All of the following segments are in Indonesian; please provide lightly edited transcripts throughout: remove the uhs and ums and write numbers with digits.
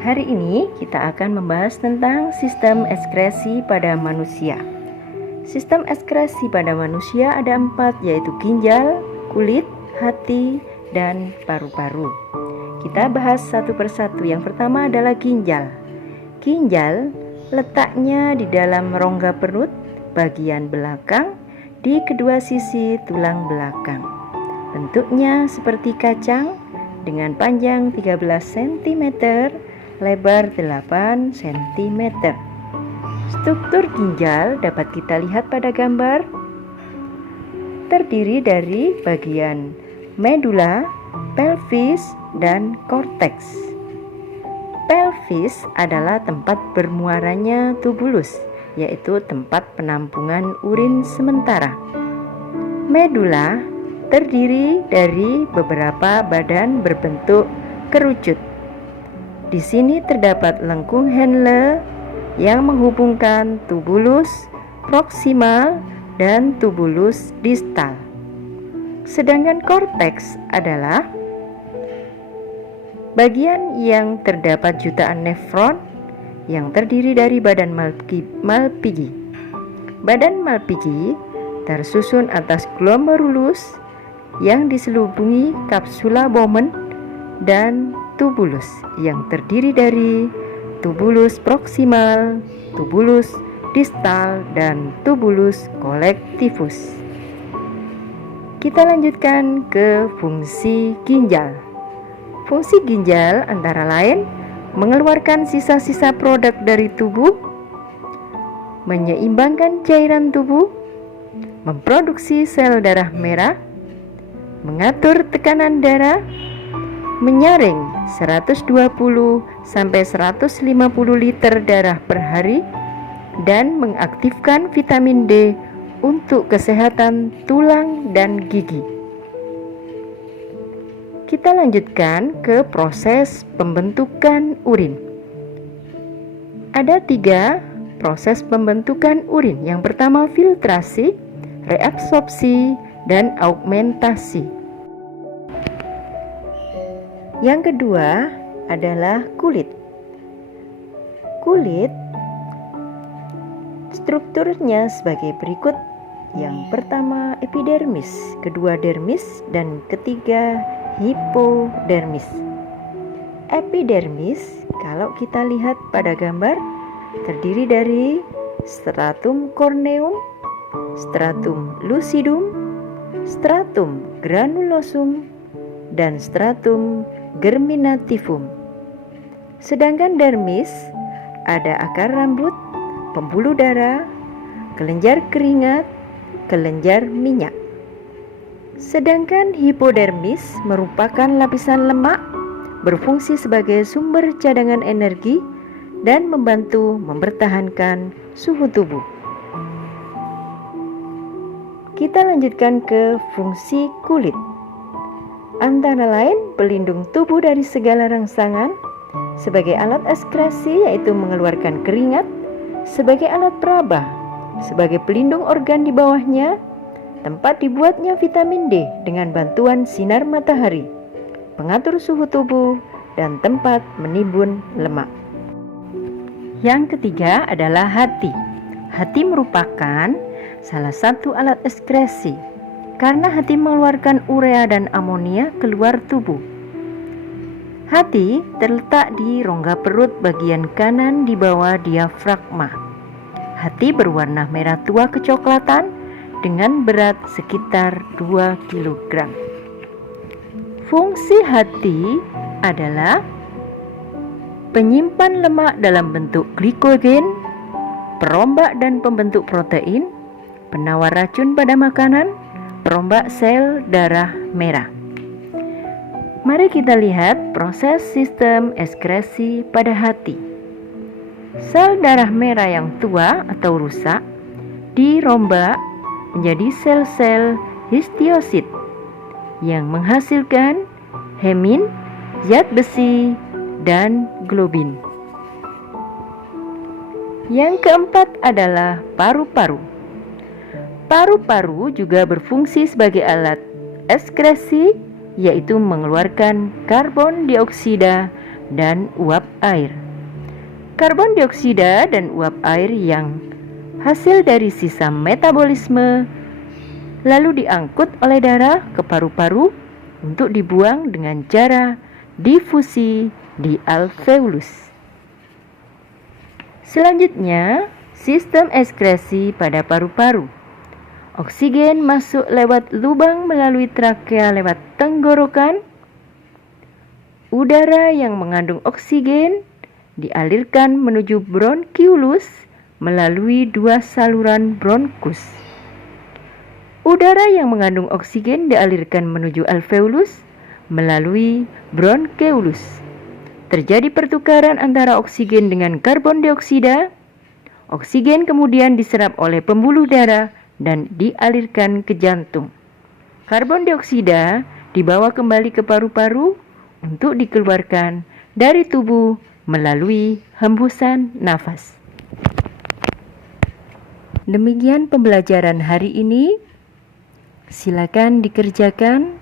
Hari ini kita akan membahas tentang sistem ekskresi pada manusia. Sistem ekskresi pada manusia ada 4, yaitu ginjal, kulit, hati, dan paru-paru. Kita bahas satu persatu. Yang pertama adalah ginjal. Ginjal letaknya di dalam rongga perut bagian belakang di kedua sisi tulang belakang. Bentuknya seperti kacang dengan panjang 13 cm, lebar 8 cm. Struktur ginjal dapat kita lihat pada gambar. Terdiri dari bagian medula, pelvis, dan korteks. Pelvis adalah tempat bermuaranya tubulus, yaitu tempat penampungan urin sementara. Medula terdiri dari beberapa badan berbentuk kerucut. Di sini terdapat lengkung Henle yang menghubungkan tubulus proksimal dan tubulus distal. Sedangkan korteks adalah bagian yang terdapat jutaan nefron yang terdiri dari badan Malpighi. Badan Malpighi tersusun atas glomerulus yang diselubungi kapsula Bowman dan tubulus yang terdiri dari tubulus proksimal, tubulus distal, dan tubulus kolektivus. Kita lanjutkan ke fungsi ginjal. Fungsi ginjal antara lain mengeluarkan sisa-sisa produk dari tubuh, menyeimbangkan cairan tubuh, memproduksi sel darah merah, mengatur tekanan darah, menyaring 120 sampai 150 liter darah per hari, dan mengaktifkan vitamin D untuk kesehatan tulang dan gigi. Kita lanjutkan ke proses pembentukan urin. Ada 3 proses pembentukan urin. Yang pertama filtrasi, reabsorpsi, dan augmentasi. Yang kedua adalah kulit. Kulit strukturnya sebagai berikut. Yang pertama epidermis, kedua dermis, dan ketiga hipodermis. Epidermis, kalau kita lihat pada gambar, terdiri dari stratum corneum, stratum lucidum, stratum granulosum, dan stratum germinativum. Sedangkan dermis ada akar rambut, pembuluh darah, kelenjar keringat, kelenjar minyak. Sedangkan hipodermis merupakan lapisan lemak, berfungsi sebagai sumber cadangan energi dan membantu mempertahankan suhu tubuh. Kita lanjutkan ke fungsi kulit. Antara lain pelindung tubuh dari segala rangsangan, sebagai alat ekskresi yaitu mengeluarkan keringat, sebagai alat peraba, sebagai pelindung organ di bawahnya, tempat dibuatnya vitamin D dengan bantuan sinar matahari, pengatur suhu tubuh, dan tempat menimbun lemak. Yang ketiga adalah hati. Hati merupakan salah satu alat ekskresi karena hati mengeluarkan urea dan amonia keluar tubuh. Hati terletak di rongga perut bagian kanan di bawah diafragma. Hati berwarna merah tua kecoklatan dengan berat sekitar 2 kg. Fungsi hati adalah penyimpan lemak dalam bentuk glikogen, perombak dan pembentuk protein, penawar racun pada makanan, perombak sel darah merah. Mari kita lihat proses sistem ekskresi pada hati. Sel darah merah yang tua atau rusak dirombak menjadi sel-sel histiosit yang menghasilkan hemin, zat besi, dan globin. Yang keempat adalah paru-paru. Paru-paru juga berfungsi sebagai alat ekskresi, yaitu mengeluarkan karbon dioksida dan uap air. Karbon dioksida dan uap air yang hasil dari sisa metabolisme lalu diangkut oleh darah ke paru-paru untuk dibuang dengan cara difusi di alveolus. Selanjutnya, sistem ekskresi pada paru-paru. Oksigen masuk lewat lubang melalui trakea lewat tenggorokan. Udara yang mengandung oksigen dialirkan menuju bronkiolus melalui dua saluran bronkus. Udara yang mengandung oksigen dialirkan menuju alveolus melalui bronkeolus. Terjadi pertukaran antara oksigen dengan karbon dioksida. Oksigen kemudian diserap oleh pembuluh darah dan dialirkan ke jantung. Karbon dioksida dibawa kembali ke paru-paru untuk dikeluarkan dari tubuh melalui hembusan nafas. Demikian pembelajaran hari ini. Silakan dikerjakan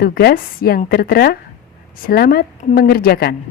tugas yang tertera. Selamat mengerjakan.